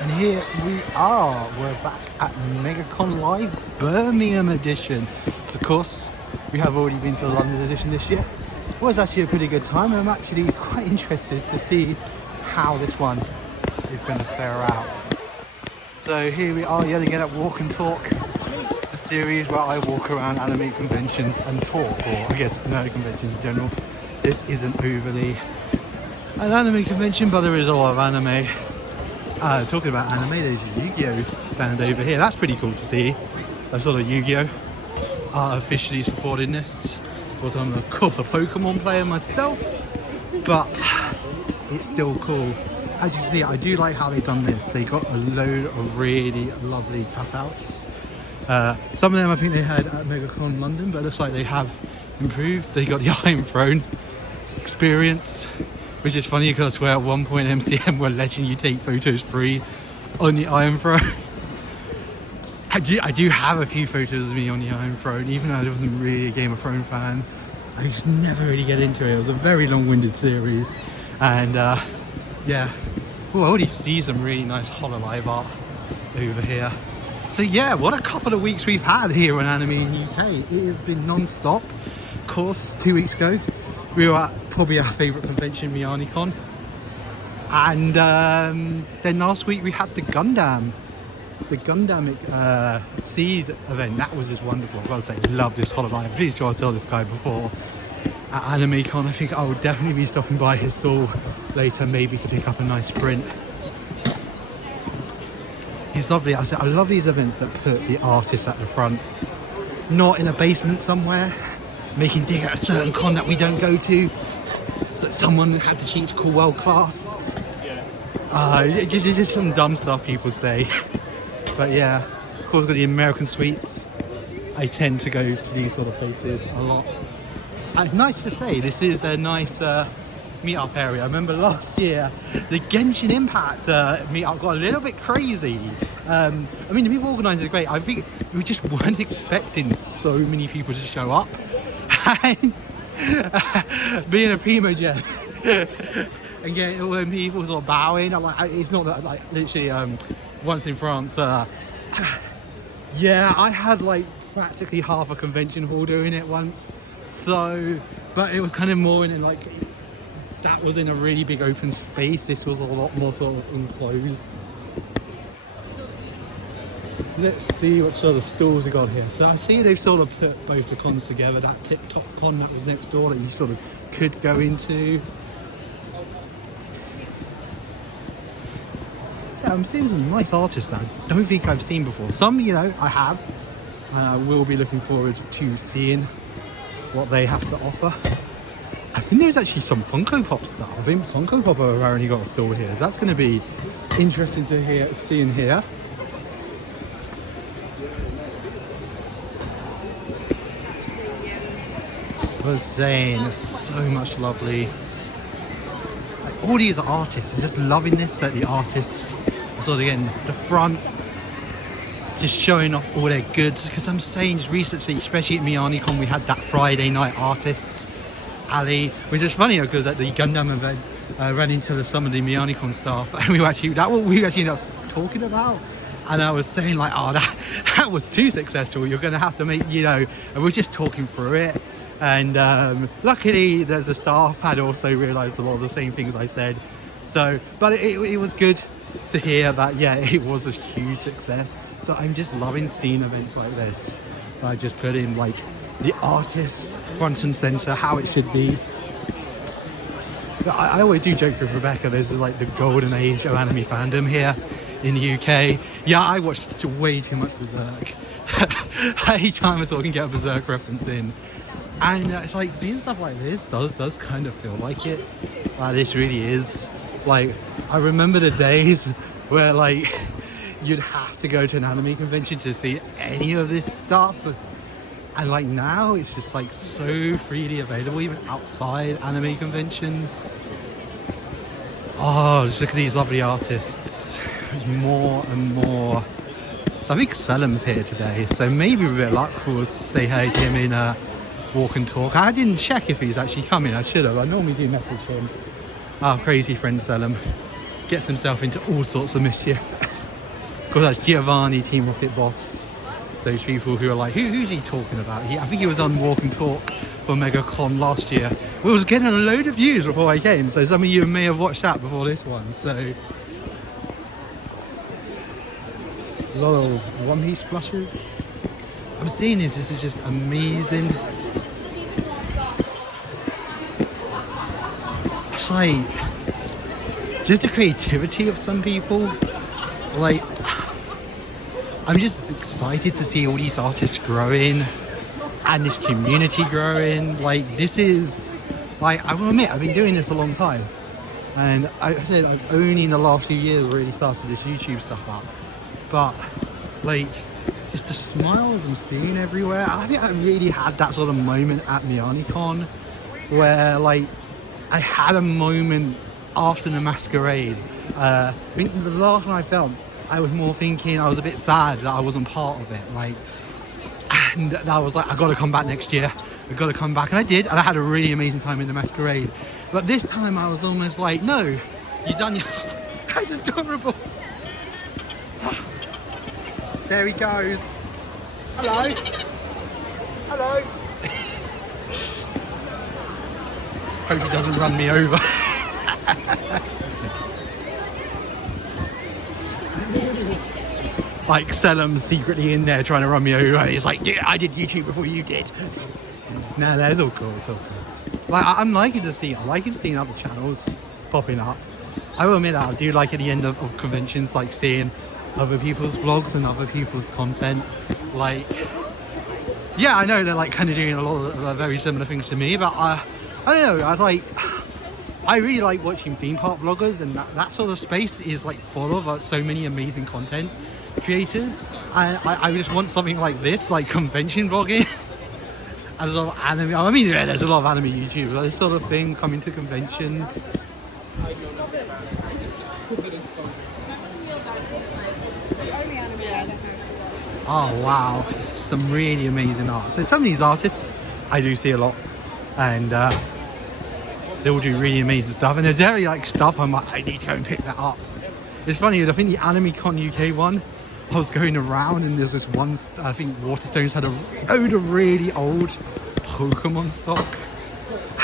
And here we are, we're back at Megacon Live Birmingham edition. So of course, we have already been to the London edition this year. It was actually a pretty good time. I'm actually quite interested to see how this one is going to fare out. So here we are yet again at Walk and Talk, the series where I walk around anime conventions and talk, or I guess nerd conventions in general. This isn't overly an anime convention, but there is a lot of anime. Talking about anime, there's a Yu-Gi-Oh stand over here. That's pretty cool to see. A sort of Yu-Gi-Oh officially supporting this. I'm of course a Pokemon player myself, but it's still cool. As you can see, I do like how they've done this. They got a load of really lovely cutouts. Some of them I think they had at Megacon London, but it looks like they have improved. They got the Iron Throne experience, which is funny because I swear at one point MCM were letting you take photos free on the Iron Throne. I do have a few photos of me on the Iron Throne, even though I wasn't really a Game of Thrones fan. I just never really get into it. It was a very long-winded series, and yeah. Oh, I already see some really nice HoloLive art over here. So yeah, what a couple of weeks we've had here on Anime in UK. It has been non-stop. Of course, 2 weeks ago, we were at probably our favourite convention, Megacon. And then last week we had the Gundam Seed event. That was just wonderful. I've got to say, love this HoloLive. I'm pretty sure I saw this guy before at AnimeCon. I think I will definitely be stopping by his stall later, maybe to pick up a nice print. He's lovely. I love these events that put the artists at the front, not in a basement somewhere, making dig at a certain con that we don't go to, so that someone had to cheat to call world class. Just some dumb stuff people say. But yeah, of course, got the American Suites. I tend to go to these sort of places a lot. And nice to say, this is a nice meetup area. I remember last year, the Genshin Impact meetup got a little bit crazy. I mean, the people organising are great. I think we just weren't expecting so many people to show up. And being a Primogen and getting all them people sort of bowing, I'm like, it's not that, like, literally once in France, yeah, I had like practically half a convention hall doing it once. So, but it was kind of more in like, that was in a really big open space. This was a lot more sort of enclosed. Let's see what sort of stalls we got here. So I see they've sort of put both the cons together. That TikTok con that was next door that you sort of could go into. So I'm seeing some nice artists that I don't think I've seen before. Some, you know, I have, and I will be looking forward to seeing what they have to offer. I think there's actually some Funko Pop stuff. I think Funko Pop have already got a stall here, so that's going to be interesting to see in here. I was saying, there's so much lovely, like, all these artists are just loving this, that the artists are sort of getting the front, just showing off all their goods. Because I'm saying, just recently, especially at MeganiCon, we had that Friday night artists alley, which is funny because at the Gundam event ran into some of the MeganiCon staff, and we actually ended up talking about. And I was saying, like, oh, that was too successful, you're going to have to make, you know, and we're just talking through it. And luckily the staff had also realised a lot of the same things I said. So, but it was good to hear that, yeah, it was a huge success. So I'm just loving seeing events like this. I just put in like the artists front and centre, how it should be. I always do joke with Rebecca, there's like the golden age of anime fandom here in the UK. Yeah, I watched way too much Berserk. Any time I sort of can get a Berserk reference in. And it's like, seeing stuff like this does kind of feel like it. Like, this really is. Like, I remember the days where, like, you'd have to go to an anime convention to see any of this stuff. And, like, now it's just, like, so freely available, even outside anime conventions. Oh, just look at these lovely artists. There's more and more. So I think Selim's here today. So maybe with a bit of luck, we'll say hey to him in Walk and Talk. I didn't check if he's actually coming. I should have. I normally do message him. Our crazy friend Selim. gets himself into all sorts of mischief. Of course, that's Giovanni, Team Rocket boss. Those people who are like, who's he talking about? I think he was on Walk and Talk for Megacon last year. We was getting a load of views before I came, so some of you may have watched that before this one. So a lot of One Piece blushes. I'm seeing this is just amazing. It's like just the creativity of some people. Like, I'm just excited to see all these artists growing and this community growing. Like, this is, like, I will admit, I've been doing this a long time, and I said I've only in the last few years really started this YouTube stuff up. But like, just the smiles I'm seeing everywhere. I think I really had that sort of moment at MianiCon where, like, I had a moment after the masquerade. I think the last one I filmed, I was more thinking, I was a bit sad that I wasn't part of it. Like, and I was like, I gotta come back next year. I gotta come back, and I did. And I had a really amazing time in the masquerade. But this time I was almost like, no, you've done your. That's adorable. There he goes. Hello. Hello. Hope he doesn't run me over. Like, Selim's secretly in there trying to run me over. He's like, yeah, I did YouTube before you did. No, that's all cool. It's all cool. Like, I'm liking to see other channels popping up. I will admit that I do like at the end of conventions, like seeing other people's vlogs and other people's content. Like, yeah, I know they're like kind of doing a lot of very similar things to me, but I don't know. I really like watching theme park vloggers, and that sort of space is like full of so many amazing content creators. I just want something like this, like convention vlogging. And there's a lot of anime. I mean, yeah, there's a lot of anime YouTubers, but this sort of thing coming to conventions. Oh wow, some really amazing art. So some of these artists I do see a lot, and they all do really amazing stuff, and they're very like stuff I'm like, I need to go and pick that up. It's funny, I think the AnimeCon UK one, I was going around and there's this one, I think Waterstones had a load of really old Pokemon stock,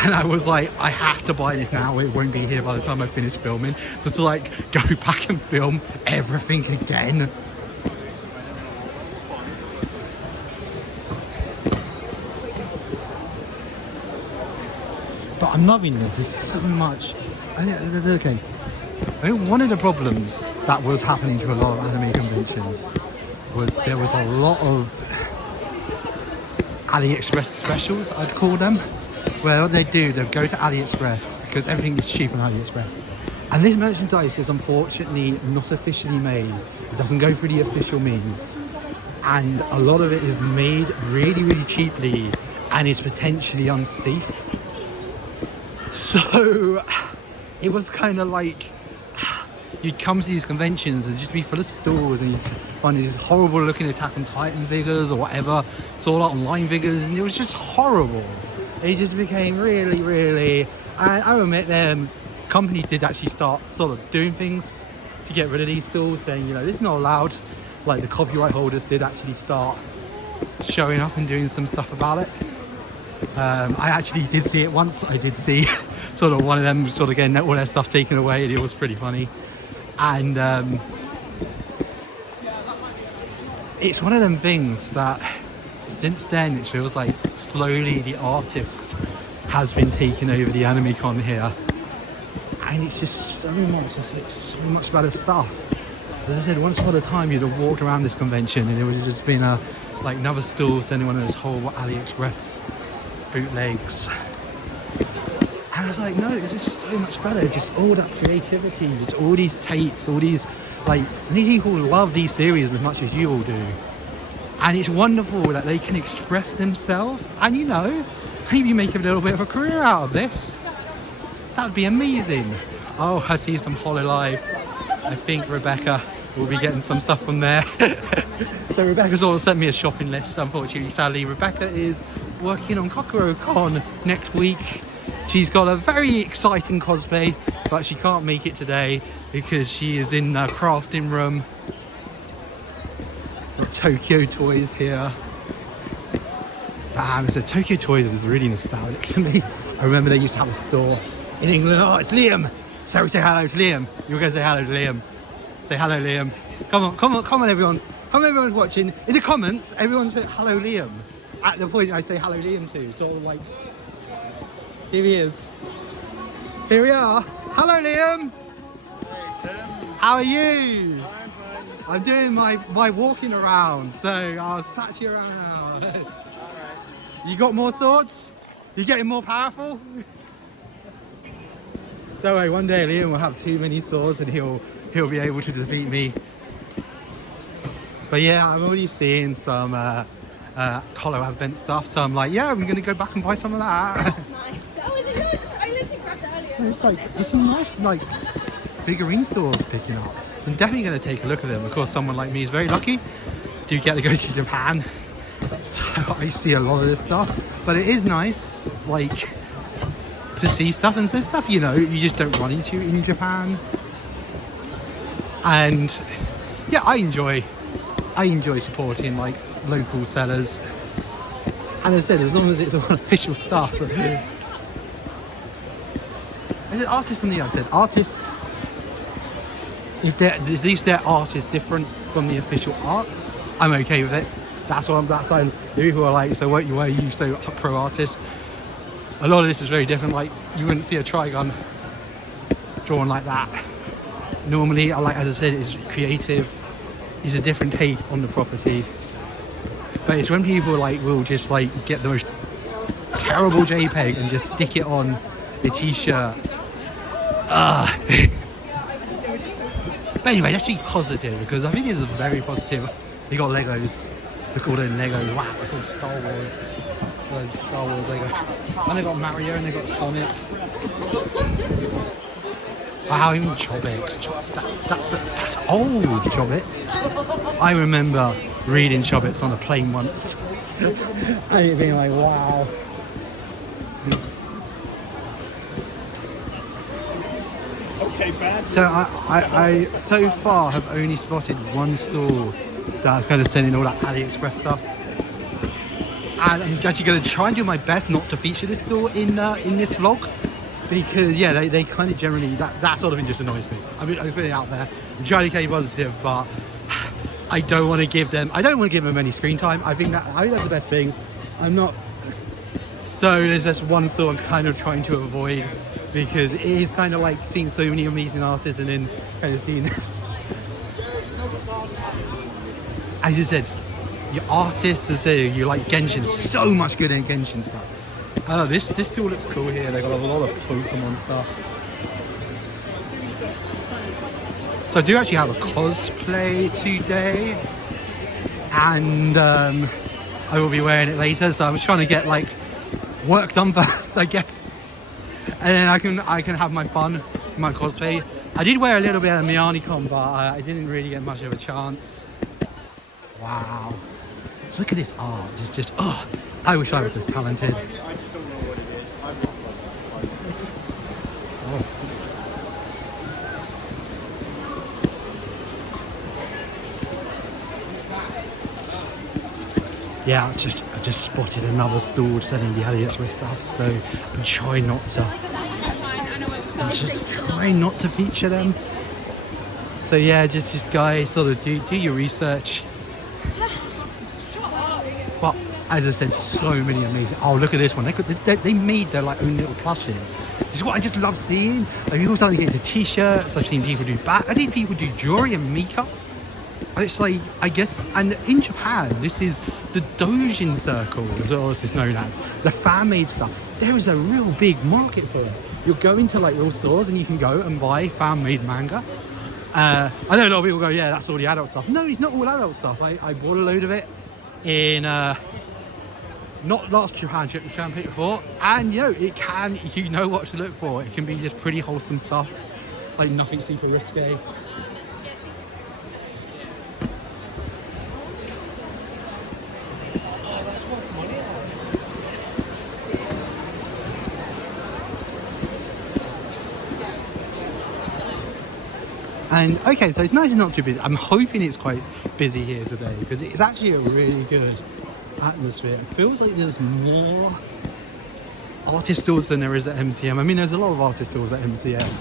and I was like, I have to buy this now, it won't be here by the time I finish filming. So to like go back and film everything again. But I'm loving this, there's so much. Okay, I think one of the problems that was happening to a lot of anime conventions was there was a lot of AliExpress specials, I'd call them, where what they do, they'll go to AliExpress because everything is cheap on AliExpress. And this merchandise is unfortunately not officially made. It doesn't go through the official means. And a lot of it is made really, really cheaply and is potentially unsafe. So it was kind of like, you'd come to these conventions and just be full of stores, and you'd find these horrible looking Attack on Titan figures or whatever, Sword Art Online figures, and it was just horrible. It just became really, really, and I admit the company did actually start sort of doing things to get rid of these stores, saying, you know, this is not allowed. Like, the copyright holders did actually start showing up and doing some stuff about it. I actually did see it once. I did see sort of one of them sort of getting all their stuff taken away, and it was pretty funny. And it's one of them things that since then it feels like slowly the artist has been taking over the AnimeCon here, and it's just so much, it's like so much better stuff. As I said, once upon a time you'd have walked around this convention and it would have just been like another stall sending one of those whole AliExpress bootlegs. And I was like, no, it's just so much better. Just all that creativity, just all these takes, all these, like, these people love these series as much as you all do. And it's wonderful that they can express themselves and, you know, maybe make a little bit of a career out of this. That would be amazing. Oh, I see some HoloLive. I think Rebecca will be getting some stuff from there. So Rebecca's also sent me a shopping list. Unfortunately, sadly, Rebecca is working on CocoroCon next week. She's got a very exciting cosplay, but she can't make it today because she is in the crafting room. Got Tokyo Toys here. Damn, so Tokyo Toys is really nostalgic to me. I remember they used to have a store in England. Oh, it's Liam. So say hello to Liam. You were going to say hello to Liam. Say hello, Liam. Come on, everyone. Come on, everyone's watching. In the comments, everyone's put hello, Liam. At the point I say hello, Liam to. Sort of like, here he is. Here we are. Hello, Liam. Hey, Tim. How are you? I'm fine. I'm doing my walking around, so I'll sat you around now. Alright. You got more swords? You getting more powerful? Don't worry, one day Liam will have too many swords and he'll be able to defeat me. But yeah, I'm already seeing some Colo Advent stuff, so I'm like, yeah, I'm gonna go back and buy some of that. That's nice. That was it. I literally grabbed it earlier. It's like there's some nice like figurine stores picking up, so I'm definitely going to take a look at them. Of course, someone like me is very lucky, do get to go to Japan, so I see a lot of this stuff. But it is nice, like, to see stuff, and there's stuff, you know, you just don't run into in Japan. And yeah, I enjoy supporting like local sellers, and as I said, as long as it's all official stuff. Is it artists on the other? Artists, if at least their art is different from the official art, I'm okay with it. That's why the people are like, so what? Why are you so pro artist? A lot of this is very different. Like, you wouldn't see a Trigon drawn like that. Normally, like as I said, it's creative. It's a different take on the property. But it's when people like will just like get the most terrible JPEG and just stick it on a t-shirt. But anyway, let's be positive, because I think it's very positive. They got Legos. They're called in Lego. Wow, it's all Star Wars. Star Wars Lego. And they got Mario and they got Sonic. Wow, even Chobbits. That's old Chobbits. I remember reading Chobbits on a plane once. And being like, wow. Okay, bad. So I so far have only spotted one store that's kind of sending all that AliExpress stuff, and I'm actually going to try and do my best not to feature this store in this vlog, because yeah, they kind of generally that sort of thing just annoys me. I mean, I'm putting it out there, I'm trying to stay positive, but I don't want to give them any screen time. I think that's the best thing. I'm not. So there's just one store I'm kind of trying to avoid, because it is kind of like seeing so many amazing artists and then kind of seeing as you said, your artists, as you like Genshin, so much good in Genshin stuff. This still looks cool here. They got a lot of Pokemon stuff. So I do actually have a cosplay today, and I will be wearing it later, so I'm trying to get like work done first, I guess, and then I can have my fun in my cosplay. I did wear a little bit of Megacon, but I didn't really get much of a chance. Wow, just look at this art. It's just oh, I wish I was this talented. I just don't know what it is. I'm not Oh. Yeah, I just spotted another stall selling the AliExpress stuff, so I'm trying not to. I'm just trying not to feature them. So yeah, just guys, sort of do your research. But as I said, so many amazing. Oh, look at this one. They made their like own little plushes. This is what I just love seeing. Like, people starting to get into t-shirts. I've seen people do I've seen people do jewelry and makeup. It's like, I guess, and in Japan, this is the Dojin circle, as it's known as, the fan-made stuff. There is a real big market for it. You'll go into like real stores and you can go and buy fan-made manga. I know a lot of people go, yeah, that's all the adult stuff. No, it's not all adult stuff. I bought a load of it in, not last Japan trip, the Japan trip before, and you know what to look for. It can be just pretty wholesome stuff, like nothing super risque. And okay, so it's nice and not too busy. I'm hoping it's quite busy here today because it's actually a really good atmosphere. It feels like there's more artist stores than there is at MCM. I mean, there's a lot of artist stores at MCM,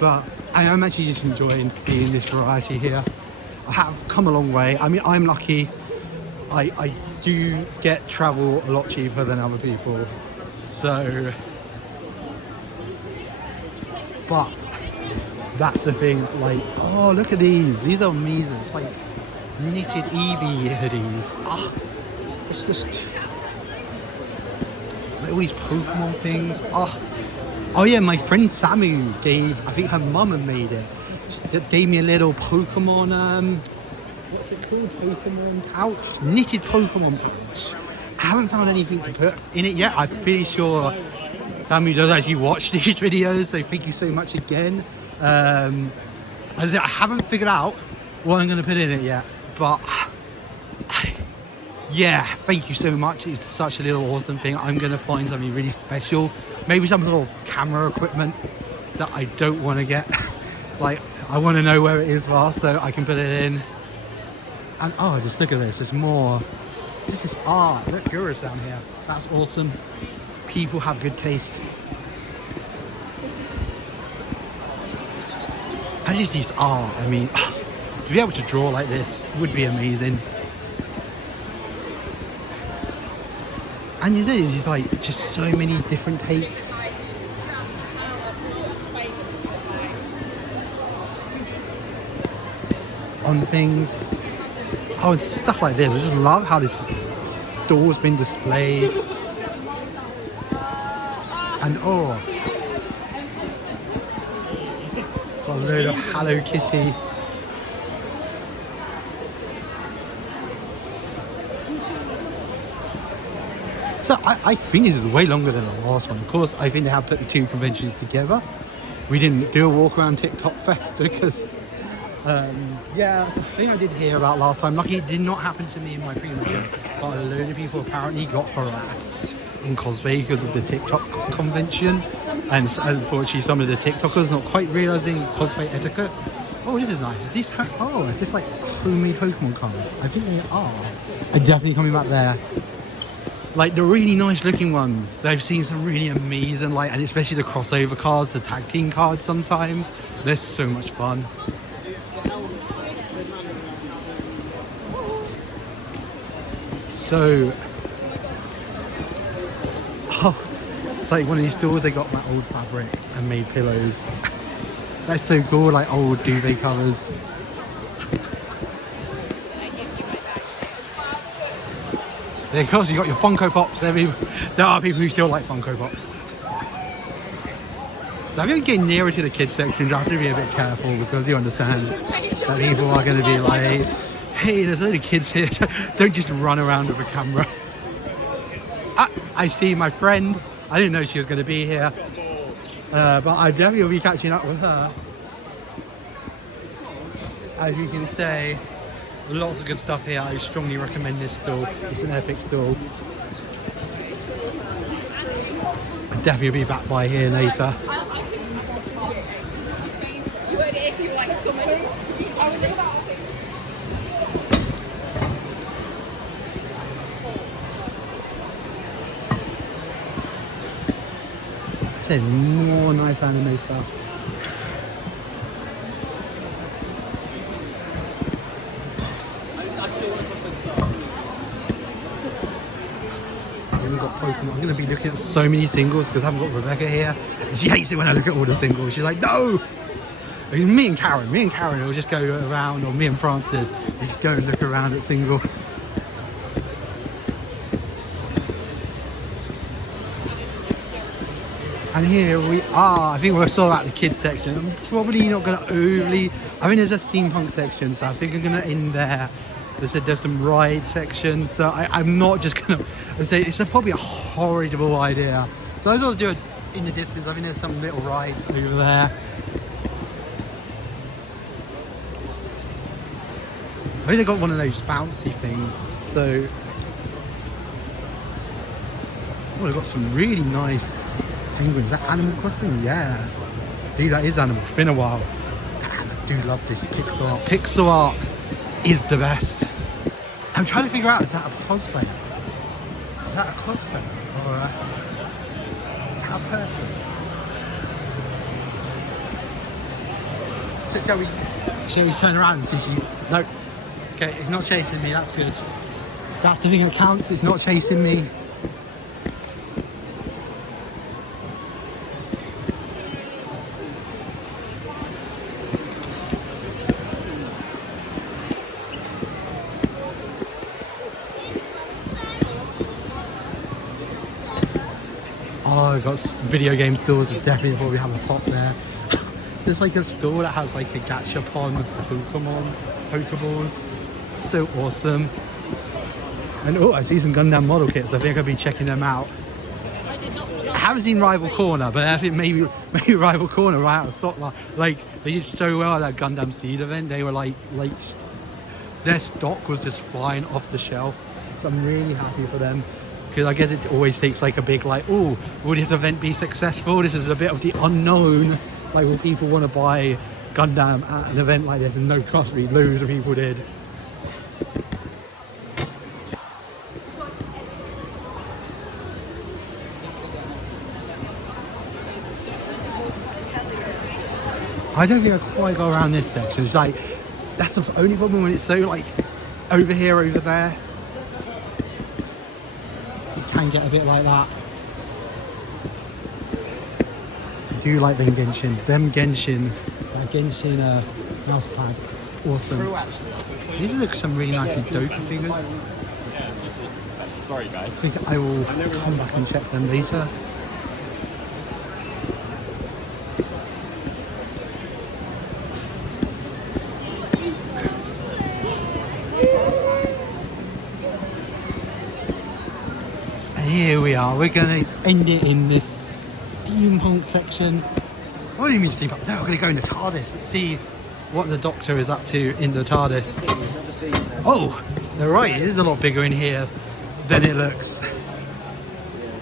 but I am actually just enjoying seeing this variety here. I have come a long way. I mean, I'm lucky. I do get travel a lot cheaper than other people. So, but that's the thing. Like, oh, look at these. These are amazing. It's like knitted Eevee hoodies. Ah, it's just like all these Pokemon things. Oh yeah, my friend Samu gave, I think her mum had made it. She gave me a little Pokemon, what's it called? Pokemon pouch? Knitted Pokemon pouch. I haven't found anything to put in it yet. I'm pretty sure Samu does actually watch these videos, so thank you so much again. As I haven't figured out what I'm going to put in it yet, but yeah, thank you so much. It's such a little awesome thing. I'm going to find something really special. Maybe some sort of camera equipment that I don't want to get. Like, I want to know where it is first so I can put it in. And oh, just look at this. There's more. Just this art. Look, Guru's down here. That's awesome. People have good taste. And just this art. I mean, to be able to draw like this would be amazing. And you see, there's like just so many different takes. On things. Oh, it's stuff like this. I just love how this store's been displayed. And oh, got a load of Hello Kitty. So I think this is way longer than the last one. Of course, I think they have put the two conventions together. We didn't do a walk around TikTok fest because, yeah, the thing I did hear about last time, lucky it did not happen to me in my previous show, but a load of people apparently got harassed in cosplay because of the TikTok convention. And unfortunately, some of the TikTokers not quite realizing cosplay etiquette. Oh, this is nice. These is this like homemade Pokemon cards? I think they are. I'm definitely coming back there. Like the really nice looking ones. I've seen some really amazing, like, and especially the crossover cards, the tag team cards sometimes. They're so much fun. So, oh, it's like one of these stores, they got that old fabric and made pillows. That's so cool, like old duvet covers. Of course, you got your Funko Pops. There are people who still like Funko Pops. So if you're getting nearer to the kids section, you have to be a bit careful because you understand that people are going to be like, hey, there's a load of kids here. Don't just run around with a camera. I see my friend. I didn't know she was going to be here. But I definitely will be catching up with her. As you can say, lots of good stuff here. I strongly recommend this store. It's an epic store. I'll definitely be back by here later. I said more nice anime stuff. Pokemon. I'm going to be looking at so many singles because I haven't got Rebecca here and she hates it when I look at all the singles. She's like, no! Me and Karen will just go around, or me and Francis, we just go and look around at singles. And here we are. I think we're sort of at the kids section. I'm probably not going to overly... I think there's a steampunk section, so I think I'm going to end there. They said there's some ride section, so I'm not just gonna say it's probably a horrible idea. So I was gonna do it in the distance. I think there's some little rides over there. I think they got one of those bouncy things. So, oh, they've got some really nice penguins. Is that Animal Crossing? Yeah, I think that is Animal. It's been a while. Damn, I do love this pixel art. Pixel art is the best. I'm trying to figure out, is that a cosplayer? Is that a cosplayer? Or is that a person? So shall we turn around and see if she... No. Okay, it's not chasing me, that's good. That's the thing that counts, it's not chasing me. Oh, I've got video game stores that definitely probably have a pop there. There's like a store that has like a gachapon Pokeballs. So awesome. And oh, I see some Gundam model kits. I think I'll be checking them out. I haven't seen Rival Corner, but I think maybe Rival Corner right out of stock. Like they did so well at that Gundam Seed event. They were like their stock was just flying off the shelf. So I'm really happy for them. Because I guess it always takes like a big like, oh, will this event be successful? This is a bit of the unknown. Like, will people want to buy Gundam at an event like this? And no, trust me, loads of people did. I don't think I quite go around this section. It's like, that's the only problem when it's so like over here, over there. It can get a bit like that. I do like them Genshin. That Genshin mouse pad. Awesome. These look some really nice Doka figures. Sorry guys. I think I will come back and check them later. Here we are, we're going to end it in this steampunk section. What do you mean steampunk? No, we're going to go in the TARDIS and see what the Doctor is up to in the TARDIS. Oh, they're right, it is a lot bigger in here than it looks.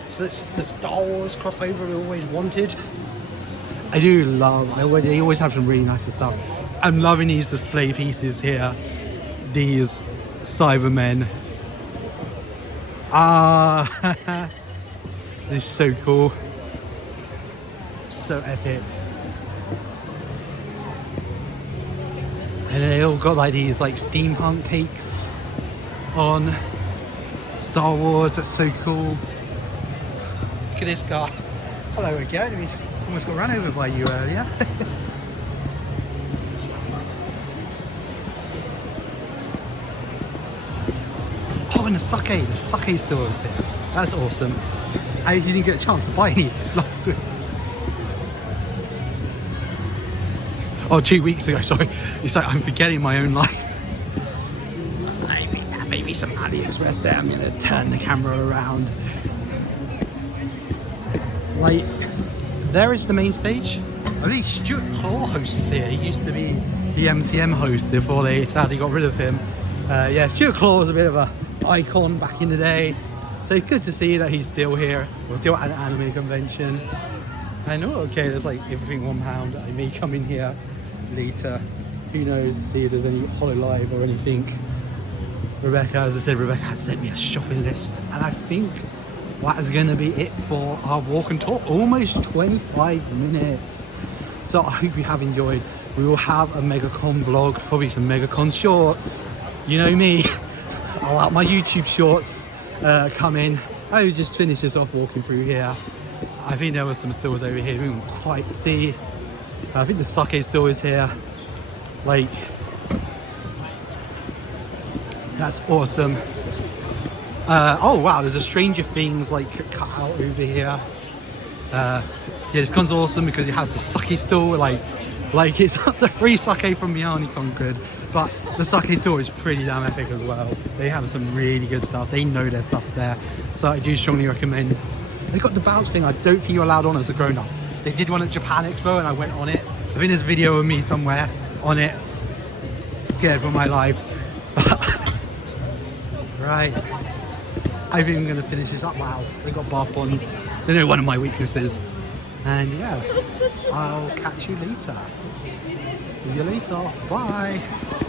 So it's the Star Wars crossover we always wanted. They always have some really nice stuff. I'm loving these display pieces here. These Cybermen. This is so cool, so epic. And they all got like these like steampunk takes on Star Wars. That's so cool. Look at this guy. Hello again. We almost got run over by you earlier. Oh, and the sake store is here. That's awesome. I actually didn't get a chance to buy any last week. Oh, 2 weeks ago, sorry. It's like I'm forgetting my own life. Maybe some AliExpress there. I'm gonna turn the camera around. Like, there is the main stage. I believe Stuart Claw hosts here. He used to be the MCM host before they sadly got rid of him. Yeah, Stuart Claw was a bit of a icon back in the day, so it's good to see that he's still here. We're still at an anime convention. I know, okay, there's like everything £1. I may come in here later, who knows, see if there's any HoloLive or anything. Rebecca, as I said, Rebecca has sent me a shopping list, and I think that is going to be it for our walk and talk. Almost 25 minutes. So I hope you have enjoyed. We will have a Megacon vlog, probably some Megacon shorts. You know me. I'll let my YouTube shorts come in. I was just finished this off walking through here. I think there were some stores over here we didn't quite see. I think the sake store is here. Like, that's awesome. Oh wow, there's a Stranger Things like cut out over here. Yeah, this con's awesome because it has the sake store. Like it's not the free sake from Miyani Conquered, but the sake store is pretty damn epic as well. They have some really good stuff. They know their stuff there, so I do strongly recommend. They got the bounce thing. I don't think you're allowed on as a grown-up. They did one at Japan Expo and I went on it. I think there's a video of me somewhere on it. Scared for my life. Right. I think I'm going to finish this up. Wow, they got bath bombs. They know one of my weaknesses. And yeah, I'll catch you later. See you later. Bye.